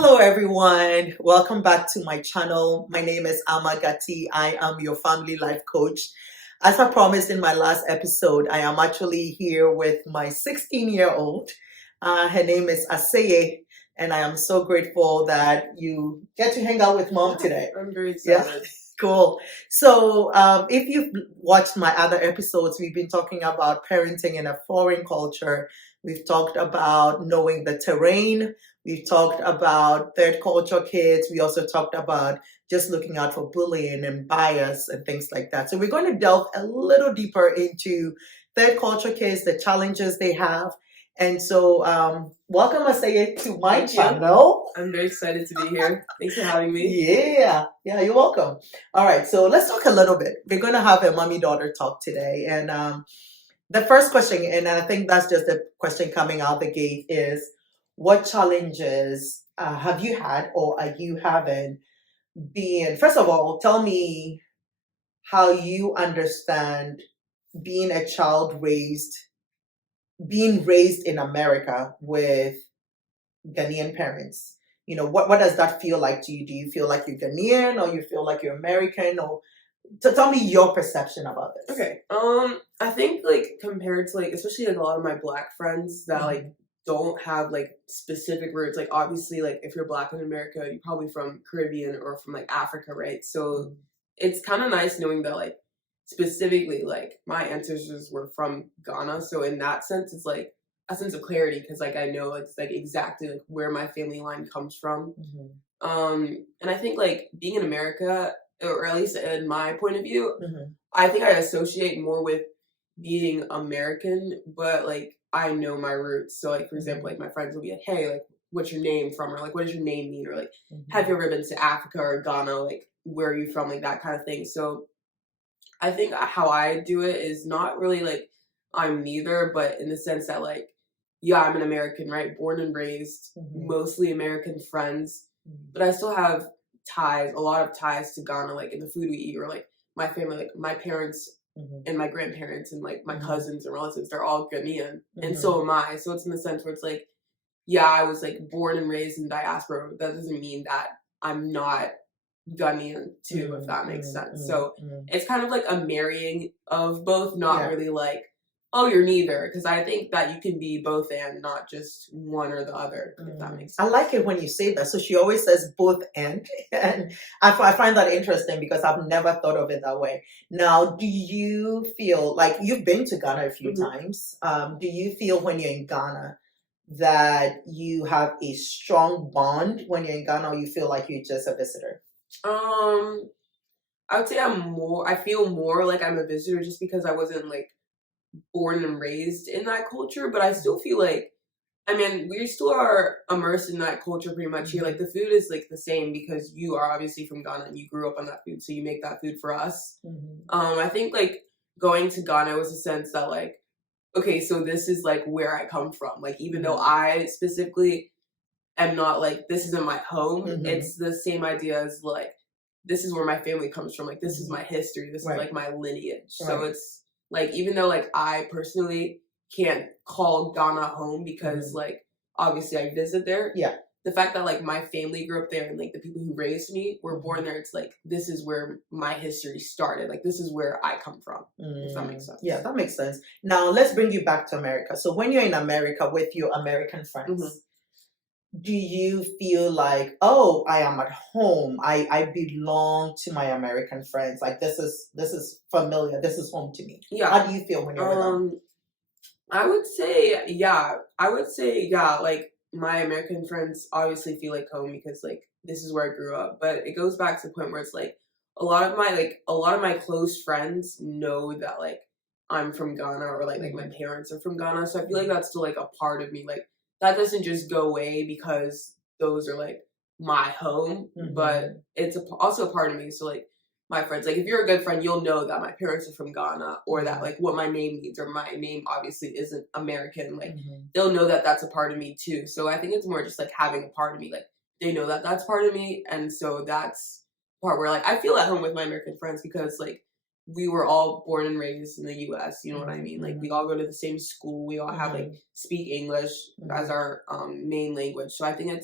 Hello, everyone. Welcome back to my channel. My name is Amagati. I am your family life coach. As I promised in my last episode, I am actually here with my 16-year-old. Her name is Aseye, and I am so grateful that you get to hang out with mom today. I'm very Yeah, excited. cool. So, if you've watched my other episodes, we've been talking about parenting in a foreign culture. We've talked about knowing the terrain. We've talked about third culture kids. We also talked about just looking out for bullying and bias and things like that. So we're going to delve a little deeper into third culture kids, the challenges they have. And so, welcome, Aseye, to my Thank you. channel. I'm very excited to be here. Thanks for having me. Yeah, you're welcome. All right, so let's talk a little bit. We're going to have a mommy-daughter talk today. And the first question, and I think that's just the question coming out the gate, is what challenges have you had or are you having being, first of all, tell me how you understand being a child being raised in America with Ghanaian parents. You know, what does that feel like to you? Do you feel like you're Ghanaian or you feel like you're American? Or tell me your perception about this. Okay. I think compared to especially a lot of my Black friends that don't have specific roots. Obviously if you're Black in America, you're probably from Caribbean or from Africa, right? So it's kind of nice knowing that specifically my ancestors were from Ghana. So in that sense, it's a sense of clarity because I know it's exactly where my family line comes from. And I think being in America, or at least in my point of view, I think I associate more with being American, but I know my roots. So for example, my friends will be like, hey, what's your name from? Or what does your name mean? Or have you ever been to Africa or Ghana? Where are you from? That kind of thing. So I think how I do it is not really I'm neither, but in the sense that yeah, I'm an American, right? Born and raised, mostly American friends, but I still have ties, a lot of ties to Ghana, in the food we eat, or my family, my parents and my grandparents and my cousins and relatives, they're all Ghanaian, and so am I. So it's in the sense where it's yeah, I was born and raised in diaspora, but that doesn't mean that I'm not Ghanaian too, if that makes sense. So it's kind of a marrying of both, not really oh, you're neither, because I think that you can be both and not just one or the other, if that makes sense. I like it when you say that. So she always says both and I find that interesting because I've never thought of it that way. Now, do you feel you've been to Ghana a few times? Do you feel when you're in Ghana that you have a strong bond when you're in Ghana, or you feel like you're just a visitor? I would say I feel more like I'm a visitor just because I wasn't born and raised in that culture, but I still feel we still are immersed in that culture pretty much here. The food is the same because you are obviously from Ghana and you grew up on that food, so you make that food for us. I think going to Ghana was a sense that okay, so this is where I come from. Even though I specifically am not this isn't my home, it's the same idea as this is where my family comes from. This is my history. This is my lineage. So it's even though I personally can't call Ghana home because obviously I visit there. Yeah. The fact that my family grew up there and the people who raised me were born there, it's this is where my history started. This is where I come from. If that makes sense. Yeah, that makes sense. Now let's bring you back to America. So when you're in America with your American friends, do you feel oh, I am at home, I belong to my American friends, this is familiar, this is home to me? Yeah. How do you feel when you're with them? I would say yeah, my American friends obviously feel like home because this is where I grew up, but it goes back to the point where it's a lot of my close friends know that I'm from Ghana, or my parents are from Ghana, so I feel that's still a part of me. That doesn't just go away because those are my home, but it's also a part of me. So my friends, if you're a good friend, you'll know that my parents are from Ghana, or that what my name means, or my name obviously isn't American. They'll know that that's a part of me too. So I think it's more just having a part of me. They know that that's part of me, and so that's part where I feel at home with my American friends because we were all born and raised in the U.S. You know what I mean? We all go to the same school. We all have speak English as our main language. So I think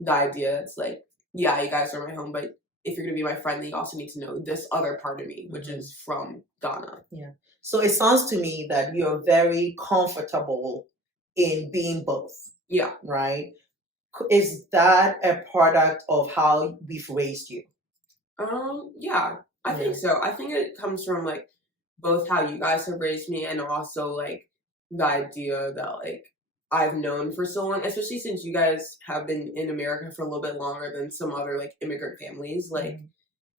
the idea it's like, yeah, you guys are my home, but if you're gonna be my friend, then you also need to know this other part of me, which Mhm. is from Ghana. Yeah. So it sounds to me that you're very comfortable in being both, Yeah. right? Is that a product of how we've raised you? Yeah, I Yeah. think so. I think it comes from like both how you guys have raised me and also like the idea that like I've known for so long, especially since you guys have been in America for a little bit longer than some other like immigrant families. Like Mhm.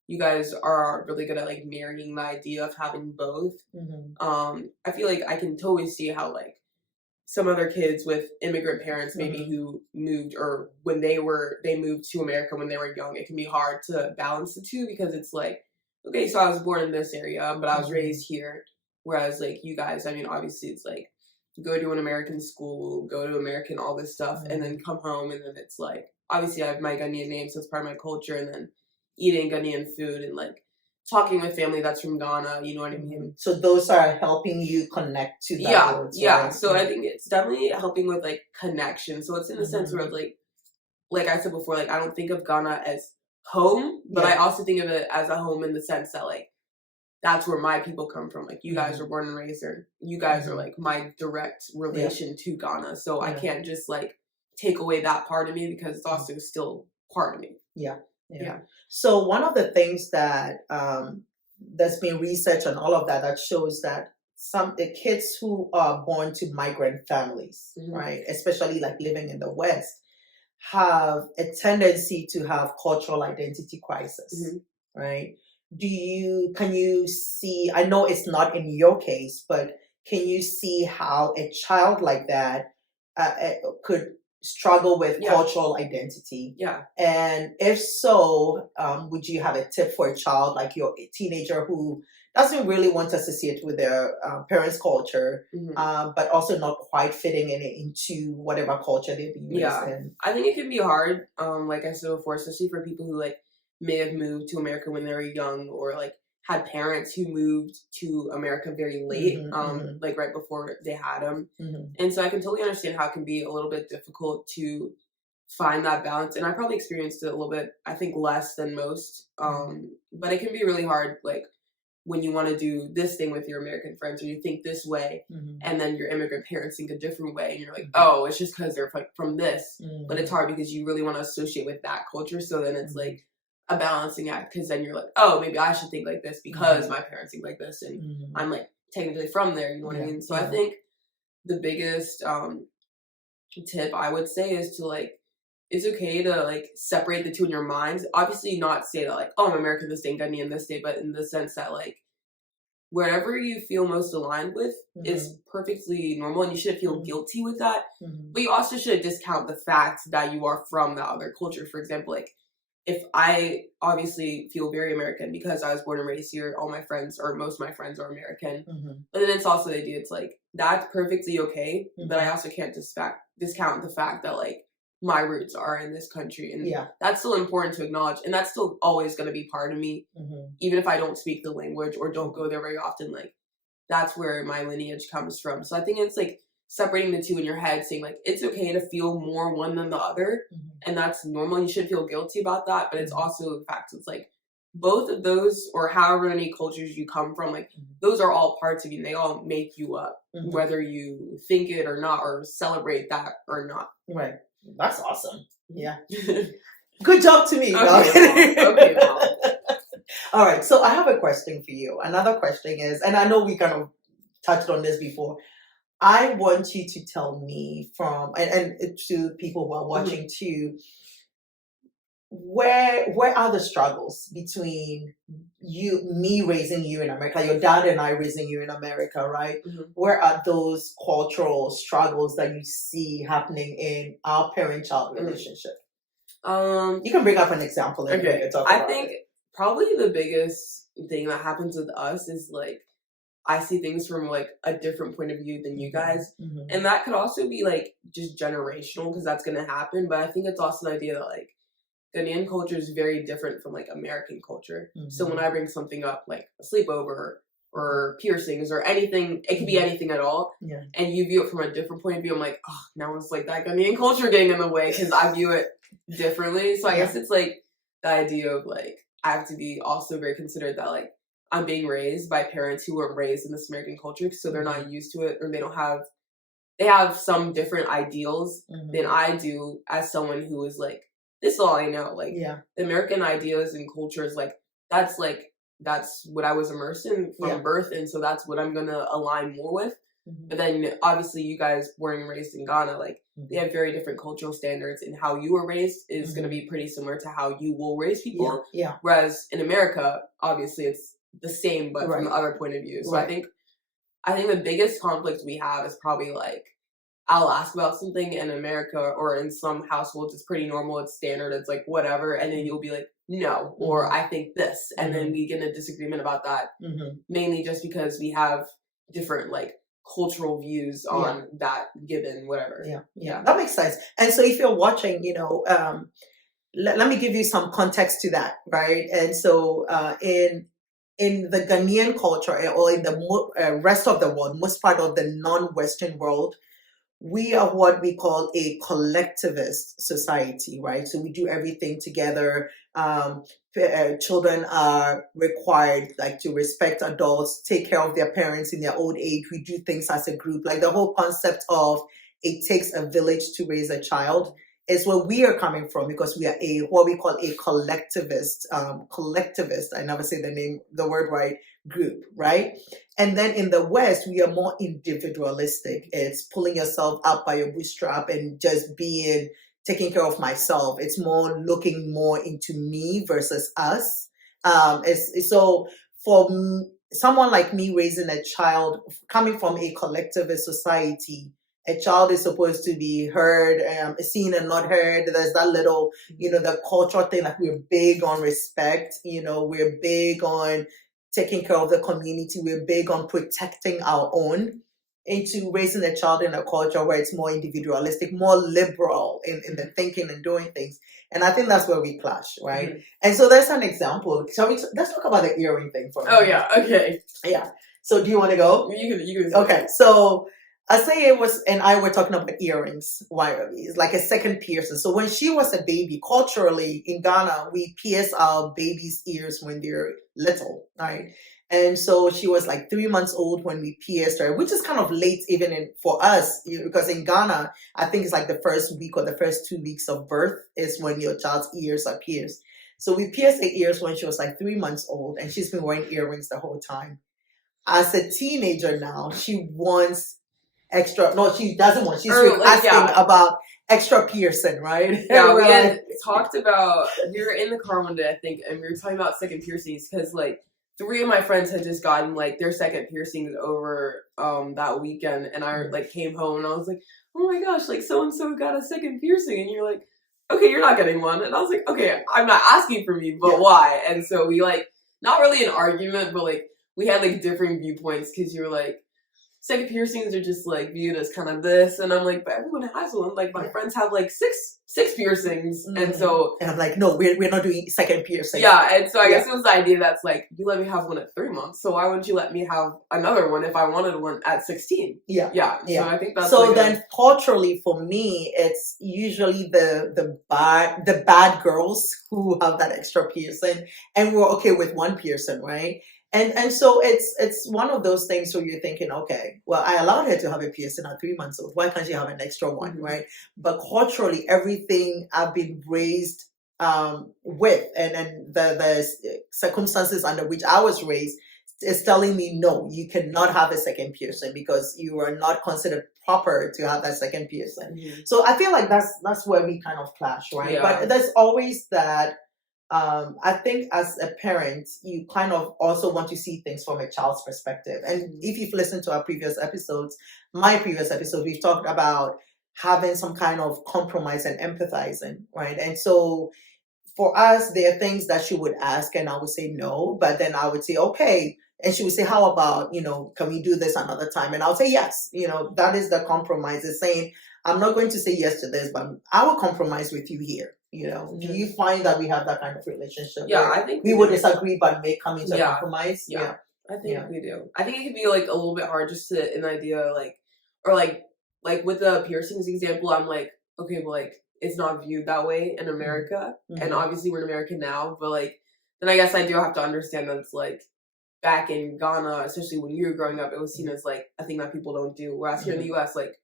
you guys are really good at like marrying the idea of having both. Mhm. I feel like I can totally see how like some other kids with immigrant parents maybe Mhm. who moved or when they moved to America when they were young, it can be hard to balance the two because it's like, okay, so I was born in this area, but I was Mhm. raised here. Whereas like you guys, I mean, obviously it's like go to an American school, go to American all this stuff, and then Mhm. come home and then it's like obviously I have my Ghanaian name, so it's part of my culture, and then eating Ghanaian food and like talking with family that's from Ghana, you know what I mean? Mhm. So those are helping you connect to that Yeah, roots, yeah. right? So I think it's definitely helping with like connection. So it's in the sense where Mhm. like I said before, like I don't think of Ghana as home, but I Yeah. also think of it as a home in the sense that like that's where my people come from. Like you guys Mhm. were born and raised there. You guys are Mhm. like my direct Yeah. relation to Ghana. So I Yeah. can't just like take away that part of me because it's Mhm. also still part of me. Yeah. Yeah. Yeah. So one of the things that there's been research on all of that that shows that some the kids who are born to migrant families, Hmm. right, especially like living in the West, have a tendency to have cultural identity crisis, Hmm. right? Can you see, I know it's not in your case, but can you see how a child like that could struggle with Yeah. cultural identity? Yeah. And if so, would you have a tip for a child like your teenager who doesn't really want to associate with their parents' culture, Hmm. but also not quite fitting into whatever culture they're being raised Yeah, in? I think it can be hard. Like I said before, especially for people who like may have moved to America when they were young, or like had parents who moved to America very late, Mhm, mhm, like right before they had them. mhm, And so I can totally understand how it can be a little bit difficult to find that balance. And I probably experienced it a little bit, I think, less than most. mhm, But it can be really hard, like when you want to do this thing with your American friends or you think this way mhm, and then your immigrant parents think a different way and you're like, mhm, oh, it's just because they're like from this. But it's mhm, hard because you really want to associate with that culture. So then it's mhm, like a balancing act because then you're like, oh, maybe I should think like this because mhm, my parents think like this and mhm. I'm like technically from there, you know what I Yeah, mean? So I yeah. think the biggest tip I would say is to like it's okay to like separate the two in your minds. Obviously not say that like, oh, I'm American this day and Ghanaian this day, but in the sense that like wherever you feel most aligned with is Mhm, perfectly normal and you shouldn't feel mhm, guilty with that. mhm, But you also should discount the fact that you are from that other culture. For example, like if I obviously feel very American because I was born and raised here, all my friends or most of my friends are American. mhm, But then it's also the idea, it's like that's perfectly okay. But I mhm. also can't discount the fact that like my roots are in this country and Yeah. that's still important to acknowledge. And that's still always gonna be part of me Mhm, even if I don't speak the language or don't go there very often, like that's where my lineage comes from. So I think it's like separating the two in your head, saying like it's okay to feel more one than the other, mhm, and that's normal. You should feel guilty about that, but it's mhm, also the fact it's like both of those or however many cultures you come from, like mhm, those are all parts of you and they all make you up, mhm. whether you think it or not or celebrate that or not. Right. That's awesome. Yeah. Okay, Good job to me. No, I'm mom. kidding. Okay, mom. All right. So I have a question for you. Another question is, and I know we kind of touched on this before. I want you to tell me and to people who are Mhm. watching too, where are the struggles between me raising you in America, your dad and I raising you in America, right? Mhm. Where are those cultural struggles that you see happening in our parent-child Mhm. relationship? Um, You can bring up an example and we Okay, can talk I about think it. probably the biggest thing that happens with us is like I see things from like a different point of view than you Mhm, guys. mhm, And that could also be like just generational because that's going to happen. But I think it's also the idea that like Ghanaian culture is very different from like American culture. So when mhm, I bring something up like a sleepover or piercings or anything. It could be anything at all. Yeah. And you view it from a different point of view. I'm like, oh, now it's like that Ghanaian culture getting in the way because I view it differently. So I guess it's like the idea of like, I have to be also very considerate that like I'm being raised by parents who weren't raised in this American culture. So they're not used to it, or they have some different ideals than I do as someone who is like, this is all I know. Like the American ideas and cultures, that's what I was immersed in from birth. And so that's what I'm going to align more with. But then obviously you guys weren't raised in Ghana. Like they have very different cultural standards, and how you were raised is going to be pretty similar to how you will raise people. Yeah. Whereas in America, obviously it's the same, but from the other point of view. So I think the biggest conflict we have is probably like, I'll ask about something in America or in some households, it's pretty normal, it's standard, it's like whatever. And then you'll be like, no, or I think this. And then we get in a disagreement about that, mainly just because we have different like cultural views on that given whatever. Yeah, that makes sense. And so if you're watching, let me give you some context to that, right? And so in the Ghanaian culture, or in the rest of the world, most part of the non-Western world, we are what we call a collectivist society, right? So we do everything together. Children are required like to respect adults, take care of their parents in their old age. We do things as a group. Like the whole concept of it takes a village to raise a child is where we are coming from, because we are what we call a collectivist, I never say the word right, group, right? And then in the West, we are more individualistic. It's pulling yourself up by your bootstrap and just taking care of myself. It's more looking more into me versus us. So for someone like me raising a child, coming from a collectivist society, a child is supposed to be heard, seen and not heard. There's that little, the cultural thing, like we're big on respect, we're big on taking care of the community, we're big on protecting our own, into raising a child in a culture where it's more individualistic, more liberal in the thinking and doing things. And I think that's where we clash, right? And so there's an example. Let's talk about the earring thing for a minute. Oh, yeah, okay. Yeah. So do you want to go? You can. Okay, so I say it was, and I were talking about earrings, it's like a second piercing. So when she was a baby, culturally in Ghana, we pierce our babies' ears when they're little, right? And so she was like 3 months old when we pierced her, which is kind of late even for us, because in Ghana, I think it's like the first week or the first 2 weeks of birth is when your child's ears are pierced. So we pierced her ears when she was like 3 months old, and she's been wearing earrings the whole time. As a teenager now, she wants extra. No, she doesn't want. She's asking about extra piercing, right? Yeah, we had talked about. We were in the car one day, I think, and we were talking about second piercings because like 3 of my friends had just gotten like their second piercings over that weekend, and I like came home and I was like, oh my gosh, like so and so got a second piercing, and you're like, okay, you're not getting one, and I was like, okay, I'm not asking for me, but why? And so we like not really an argument, but like we had like different viewpoints because you were like, second piercings are just like viewed as kind of this, and I'm like, but everyone has one. Like my friends have like six piercings, and so I'm like, no, we're not doing second piercing. Yeah, and so I guess it was the idea that's like, you let me have one at 3 months, so why wouldn't you let me have another one if I wanted one at 16? Yeah. So I think that's so. Like then culturally, for me, it's usually the bad girls who have that extra piercing, and we're okay with one piercing, right? And so it's one of those things where you're thinking, okay, well, I allowed her to have a piercing at 3 months old. Why can't she have an extra one, right? But culturally, everything I've been raised with, and the circumstances under which I was raised is telling me, no, you cannot have a second piercing because you are not considered proper to have that second piercing. So I feel like that's where we kind of clash, right? Yeah. But there's always that. I think as a parent, you kind of also want to see things from a child's perspective. And if you've listened to our previous episodes, we've talked about having some kind of compromise and empathizing, right? And so for us, there are things that she would ask and I would say no, but then I would say, okay. And she would say, how about, can we do this another time? And I'll say, yes, that is the compromise, is saying, I'm not going to say yes to this, but I will compromise with you here. Do you find that we have that kind of relationship? Yeah, I think we would disagree, but may come into a compromise. Yeah. I think we do. I think it could be like a little bit hard just to an idea like, or like with the piercings example, I'm like, okay, well, like it's not viewed that way in America, and obviously we're in America now, but like then I guess I do have to understand that it's like back in Ghana, especially when you were growing up, it was seen as like a thing that people don't do. Whereas here in the U.S., like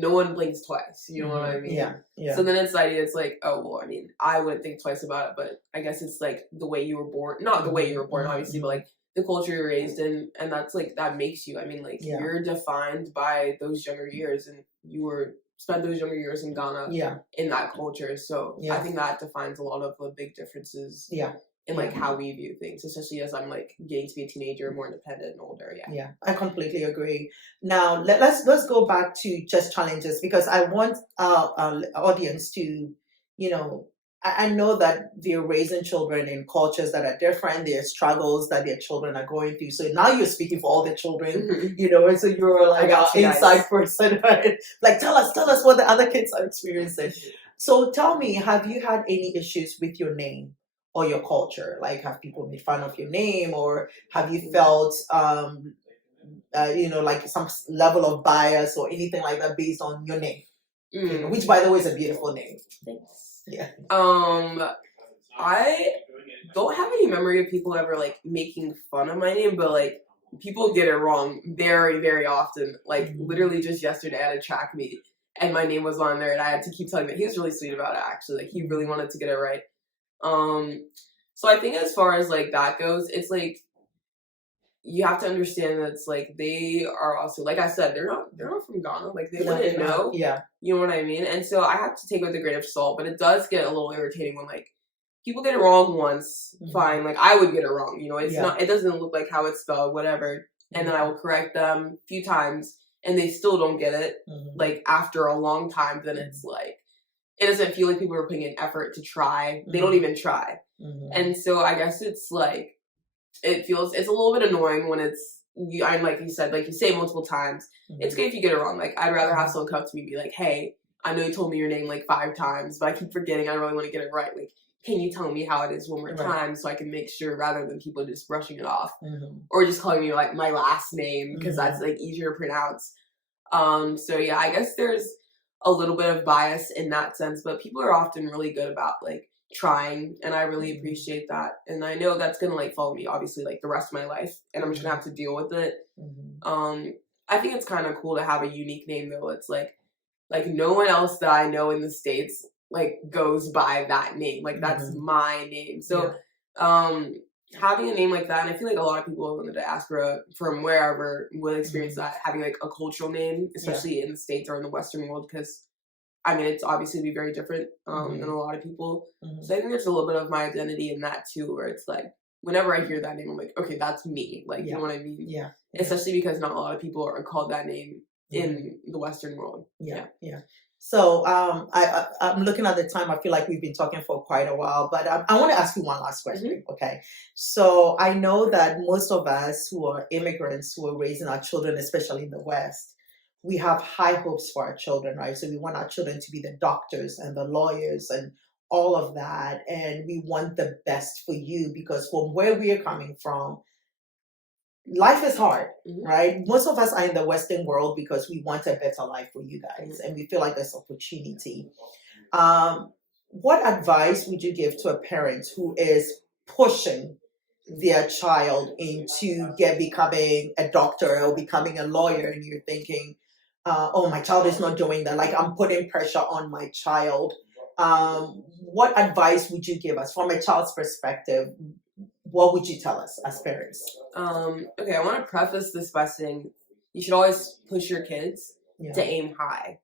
no one blinks twice. You know what I mean? Yeah, yeah. So then it's the idea. It's like, oh well, I mean, I wouldn't think twice about it, but I guess it's like the way you were born, not the way you were born, obviously, but like the culture you're raised in, and that's like that makes you. I mean, like you're defined by those younger years, and you were spent those younger years in Ghana, in that culture. So I think that defines a lot of the big differences. In like how we view things, especially as I'm like getting to be a teenager, more independent and older. Yeah, I completely agree. Now let's go back to just challenges, because I want our audience to, you know, I know that they're raising children in cultures that are different. There are struggles that their children are going through. So now you're speaking for all the children, you know, and so you're like our inside person, right? Like tell us what the other kids are experiencing. So tell me, have you had any issues with your name or your culture? Like, have people made fun of your name, or have you felt, you know, like some level of bias or anything like that based on your name? You know, which, by the way, is a beautiful name. Thanks. Yeah. I don't have any memory of people ever like making fun of my name, but like people get it wrong very, very often. Like literally just yesterday I had a track meet and my name was on there, and I had to keep telling him. He was really sweet about it, actually. Like he really wanted to get it right. So I think as far as like that goes, it's like you have to understand that it's like they are also, like I said, they're not from Ghana. Like they wouldn't know. Yeah. You know what I mean? And so I have to take it with a grain of salt, but it does get a little irritating when like people get it wrong once, fine. Like I would get it wrong, you know, it's not, it doesn't look like how it's spelled, whatever. And then I will correct them a few times and they still don't get it. Like after a long time, then it's like, it doesn't feel like people are putting in effort to try. They don't even try. And so I guess it's like, it's a little bit annoying when it's, I'm like you said, like you say multiple times. It's good if you get it wrong. Like I'd rather have someone come to me and be like, hey, I know you told me your name like 5 times, but I keep forgetting. I really want to get it right. Like, can you tell me how it is one more time so I can make sure, rather than people just brushing it off or just calling me like my last name because that's like easier to pronounce. So yeah, I guess there's a little bit of bias in that sense, but people are often really good about like trying, and I really appreciate that. And I know that's gonna like follow me obviously like the rest of my life, and I'm just gonna have to deal with it. I think it's kind of cool to have a unique name though. It's like no one else that I know in the States like goes by that name. Like that's my name. So having a name like that, and I feel like a lot of people in the diaspora from wherever will experience that, having like a cultural name, especially in the States or in the Western world, because I mean, it's obviously be very different than a lot of people. So I think there's a little bit of my identity in that too, where it's like, whenever I hear that name, I'm like, okay, that's me. Like, you know what I mean? Yeah. Especially because not a lot of people are called that name in the Western world. Yeah. So I'm looking at the time. I feel like we've been talking for quite a while, but I want to ask you one last question. Okay. So I know that most of us who are immigrants who are raising our children, especially in the West, we have high hopes for our children, right? So we want our children to be the doctors and the lawyers and all of that. And we want the best for you, because from where we are coming from, life is hard, right? Most of us are in the Western world because we want a better life for you guys, and we feel like there's opportunity. What advice would you give to a parent who is pushing their child into becoming a doctor or becoming a lawyer, and you're thinking, oh, my child is not doing that, like I'm putting pressure on my child? What advice would you give us from a child's perspective? What would you tell us as parents? Okay, I want to preface this by saying you should always push your kids to aim high.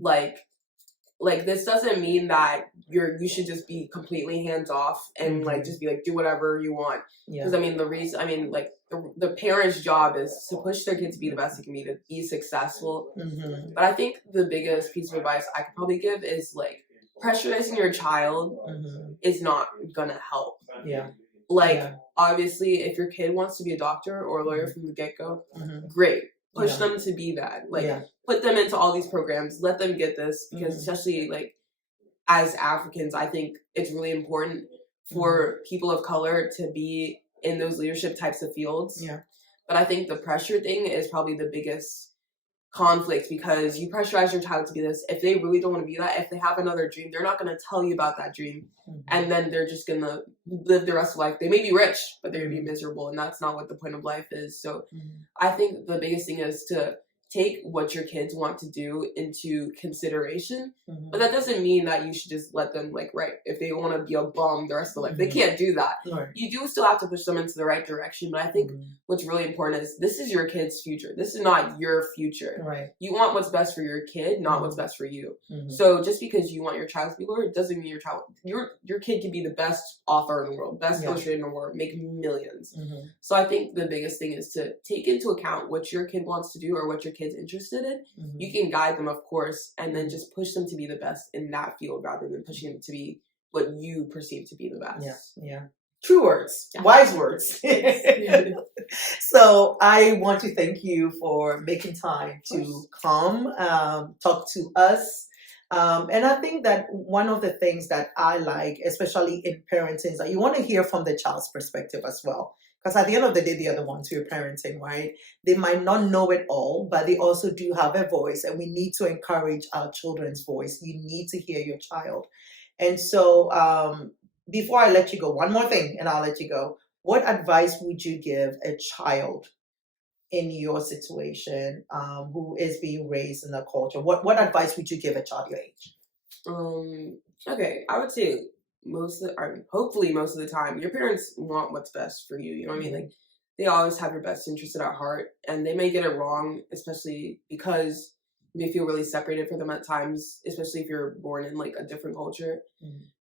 Like this doesn't mean that you should just be completely hands off and like just be like do whatever you want. Because I mean the parents' job is to push their kids to be the best they can be, to be successful. But I think the biggest piece of advice I could probably give is like pressurizing your child is not gonna help. Obviously, if your kid wants to be a doctor or a lawyer from the get-go, great. Push them to be that. Put them into all these programs. Let them get this, because especially like as Africans, I think it's really important for people of color to be in those leadership types of fields. Yeah. But I think the pressure thing is probably the biggest conflict, because you pressurize your child to be this. If they really don't want to be that, if they have another dream, they're not going to tell you about that dream. And then they're just going to live the rest of life. They may be rich, but they're going to be miserable. And that's not what the point of life is. So I think the biggest thing is to take what your kids want to do into consideration. But that doesn't mean that you should just let them, like, right, if they want to be a bum the rest of their life, they can't do that. Right. You do still have to push them into the right direction. But I think what's really important is this is your kid's future. This is not your future. Right. You want what's best for your kid, not what's best for you. So just because you want your child to be lawyer doesn't mean your kid can be the best author in the world, best illustrator in the world, make millions. So I think the biggest thing is to take into account what your kid wants to do or what your kid's interested in. You can guide them, of course, and then just push them to be the best in that field rather than pushing them to be what you perceive to be the best. Yeah. True words, wise words. So I want to thank you for making time to come talk to us. And I think that one of the things that I like, especially in parenting, is that you want to hear from the child's perspective as well. Because at the end of the day, they are the ones who are parenting, right? They might not know it all, but they also do have a voice, and we need to encourage our children's voice. You need to hear your child. And so before I let you go, one more thing, and I'll let you go. What advice would you give a child in your situation who is being raised in a culture? What advice would you give a child your age? Okay, I would say hopefully most of the time, your parents want what's best for you. You know what I mean? Like, they always have your best interest at heart, and they may get it wrong, especially because you may feel really separated from them at times, especially if you're born in like a different culture.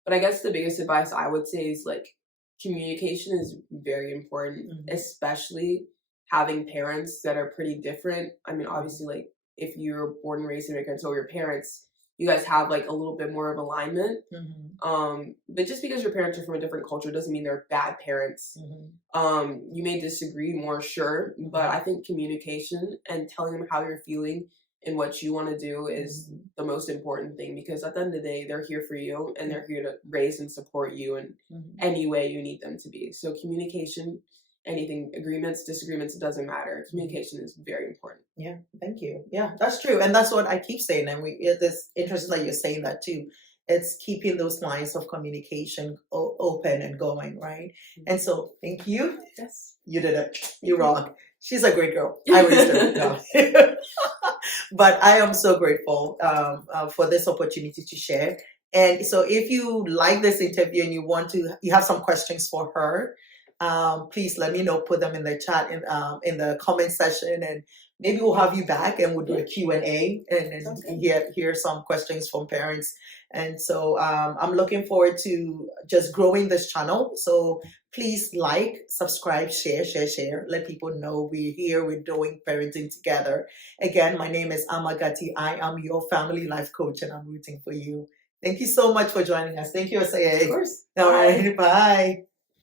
But I guess the biggest advice I would say is like communication is very important, especially having parents that are pretty different. I mean, obviously, like if you're born and raised in immigrants, so your parents, you guys have like a little bit more of alignment. But just because your parents are from a different culture doesn't mean they're bad parents. You may disagree more, sure, but I think communication and telling them how you're feeling and what you want to do is the most important thing, because at the end of the day, they're here for you and they're here to raise and support you in any way you need them to be. So communication, anything, agreements, disagreements, it doesn't matter. Communication is very important. Yeah, thank you. Yeah, that's true. And that's what I keep saying. And it's interesting that you're saying that too. It's keeping those lines of communication open and going, right? And so thank you. Yes. You did it. You rock. She's a great girl. I raised her. No. But I am so grateful for this opportunity to share. And so if you like this interview and you have some questions for her, please let me know. Put them in the chat in the comment section, and maybe we'll have you back and we'll do a Q&A and hear some questions from parents. And so I'm looking forward to just growing this channel. So please like, subscribe, share. Let people know we're here, we're doing parenting together. Again, my name is Amagati. I am your family life coach, and I'm rooting for you. Thank you so much for joining us. Thank you, Asaya. Of course. All right, bye.